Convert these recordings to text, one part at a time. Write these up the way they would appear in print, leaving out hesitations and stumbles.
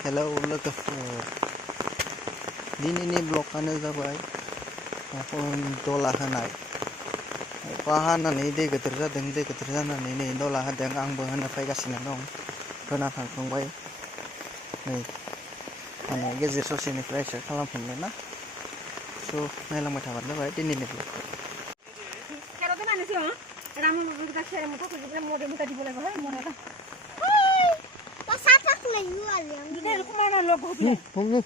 Hello लोगोफोर दिनैनि ब्लगआनो जाबाय दला होनाय अखा हानानै दै गिदिर जादों दै गिदिर जानानै नै दला होदों आंबो होनो फैगासिनो दं होना थांखांबाय नै माने गेजेर ससेनिफ्रायसो खालामफिनबाय ना स' नायलांबाय थाबानो जाबाय दिनैनि ब्लगखौ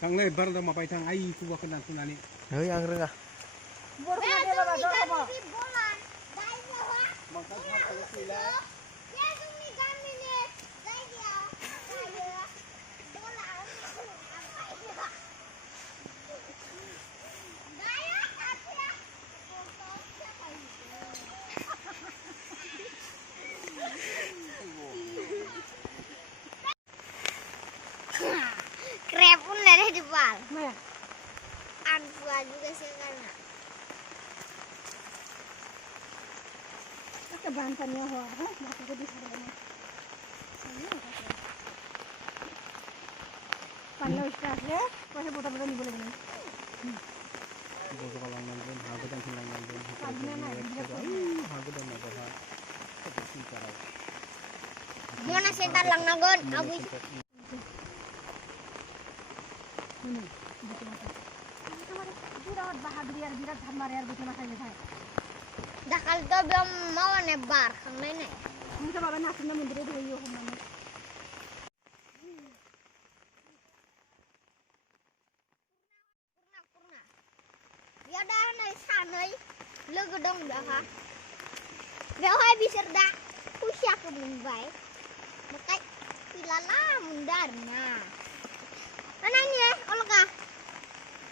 Kanglay barda mapaitang ay kuwa ka nantunani. Hei ang renga. Krep pun ada di bal. Antua juga sekarang. Kebantannya hoa, masuk di sana. Panas sekali, pasal buta-buta ni boleh ni. Boso kalang nandun, hagodan silang nandun. Hagodan na baha. Mona sentar lang nagon, abis. Dakal to belum mau nebar kang nenek. Kita bawa nasi na mundure dulu yo humana. Purna. Dia dah naik sanai. Lego dong dah ha. Dia hai bisa dah. Kusya ke Mumbai. Makai pilala mundarna. Nanya, Olga.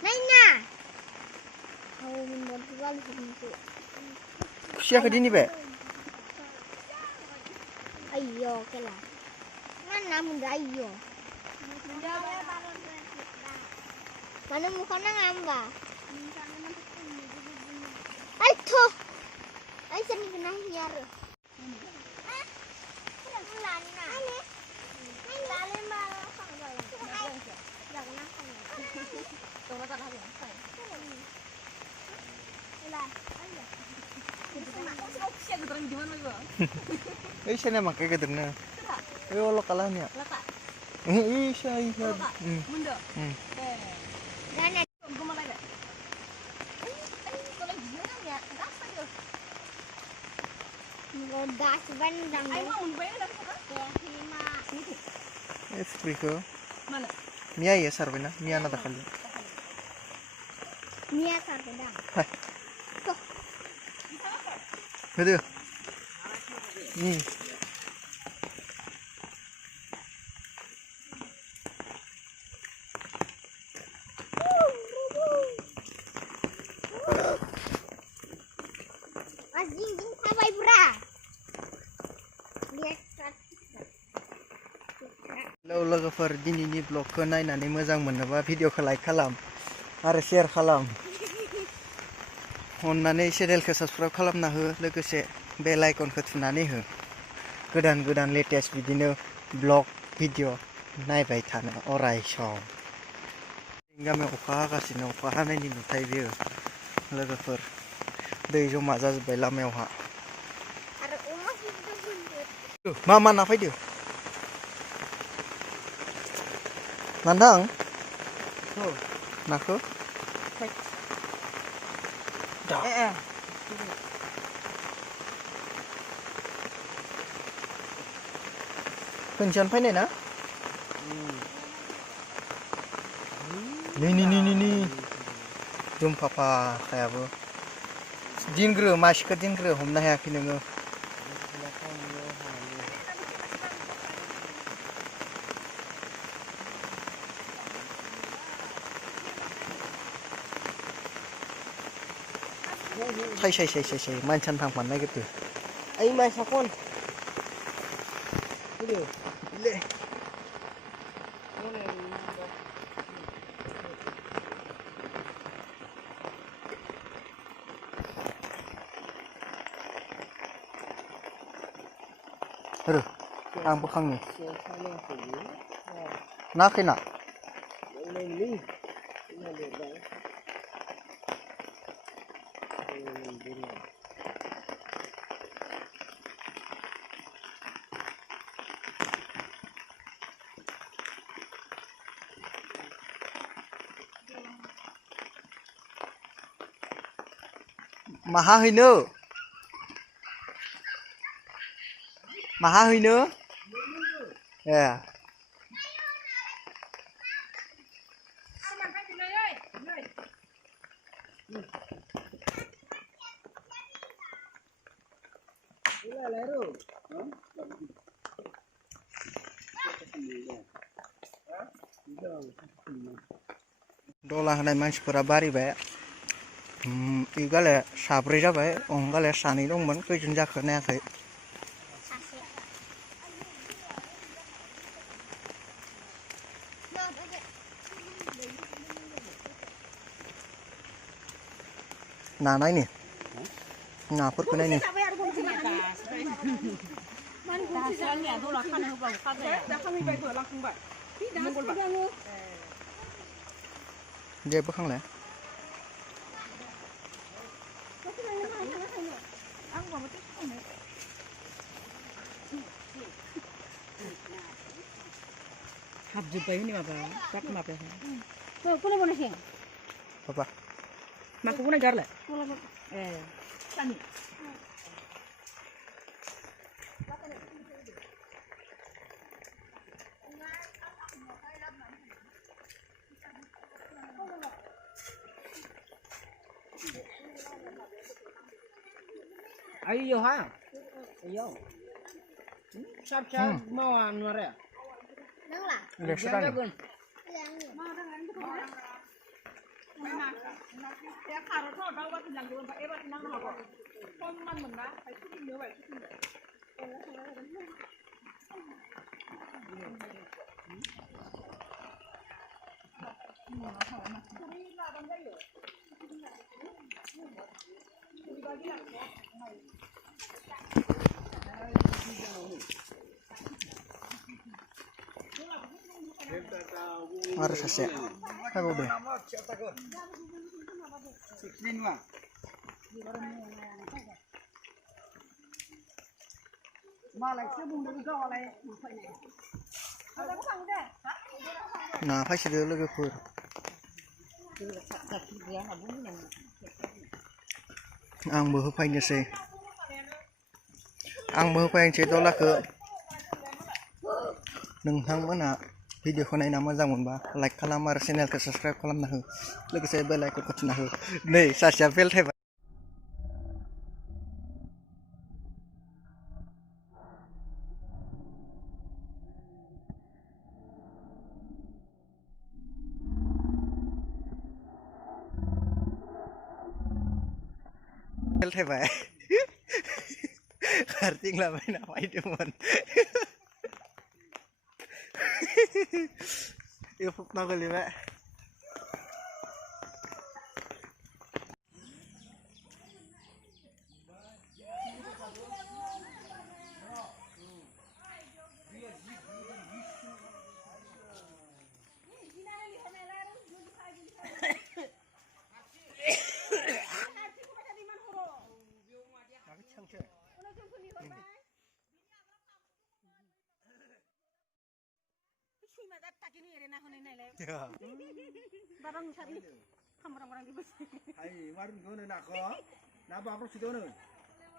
Nanya. Kau mundar sekali segitu. Siapa di ni be? Ayo, kelah. Mana munda ayo. Mana mukanya ngamba? Ay tuh. Ay sini kena hiar. Eh sana makai keterna. Lo kalah ni. Saya. Mundo. Dan das bandang. It's free ko. Mana? Mia ya sarbena. Mia na dakal. Mia sarbena. Hai. Betul. Ni. Anjing apa ibra? Lihat. Hello लोगोफोर दिनैनि ब्लगखौ नायनानै मोजां मोनोबा भिडिअखौ लाइक खालाम आरो शेयार खालाम अन्नानै चेनेलखौ साबस्क्राइब खालामना हो लोगोसे बेल आइकनखौ थुनानै हो गोदान लेटेस्ट बिदिनो ब्लग भिडिअ नायबाय थानो अराय सम गामियाव अखा हागासिनो अखा हानायनि नुथाय बियो लोगोफोर दै जमा जाजोब्बाय लामायावहा मा ना फैदो Nandang? Naku? Dah. Kencang panen na? Ni. Jom papa kayak apa? Dingre, masih ke dingre, homna ya kini Say, mancan thang pan gitu. Ay masakon. Udah, le. Aduh, ang bukhang ni. Nak kena. Ini ada bang. Maha hino. Maha hino. Ya. Dolah होनाय मानसिफोरा बारिबाय इगाले साब्रै जाबाय अंगाले सानै दंमोन खैजन जाखो नायाखै सासे ना नायनि नाफोरखौ नायनि दे बोखांलाय हाबजोब्बाय हनै माबा गाब माबाया कोने बनाइसे बाबा माखौ बनायदो आरोलाय ए Ayo ha. Ayo. Siap-siap mau anu ya. nang lah udah sedang harus sase apa udah nah pasti dia lebih kur आंबो होफायनोसै डलारखौ नोंथांमोना भिडिअखौ नायना मोजां मोनबा लाइक खालाम आरो चेनेलखौ साबस्क्राइब खालामना हो लोगोसे बेल आइकनखौ थुना हो नै सासेया बेलथायबाय बेलथायबाय खारथिंलाबायना फैदोंमोन इउटुबनाव गोलैबाय barang sari kamar-kamar di bus Hai, marun gono nak ko. Na babur sidono.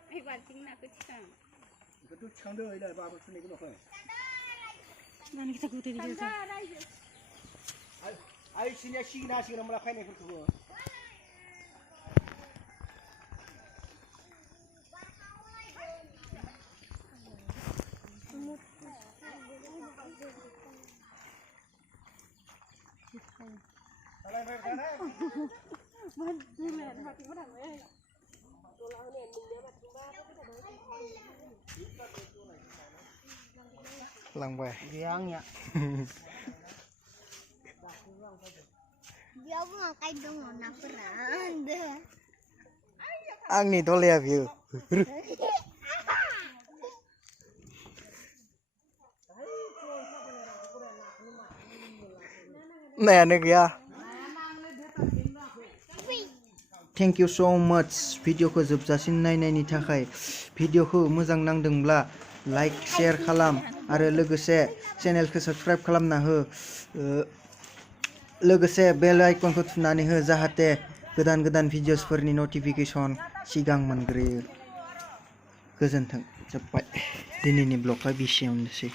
ai barcing nak cikang Itu changdo ila babur sini gono ko. nani kita kutu di desa Ai sini sini sini mala khai nei ko. Langbai Giangnya. dia aku ngakai dong nak peran आंनि डलाया बियो नायानो गैया thank you सो माच भिडिअखौ जोबजासिम नायनायनि थाखाय भिडिअखौ मोजां नांदोंब्ला लाइक शेयार खालाम आरो लोगोसे चेनेलखौ साबस्क्राइब खालामना हो लोगोसे बेल आइकनखौ थुनानै हो जाहाथे गोदान गोदान भिडिअसफोरनि नटिफिकेसन सिगां मोनग्रोयो गोजोन्थों जोब्बाय दिनैनि ब्लगआ बेसेयावनोसै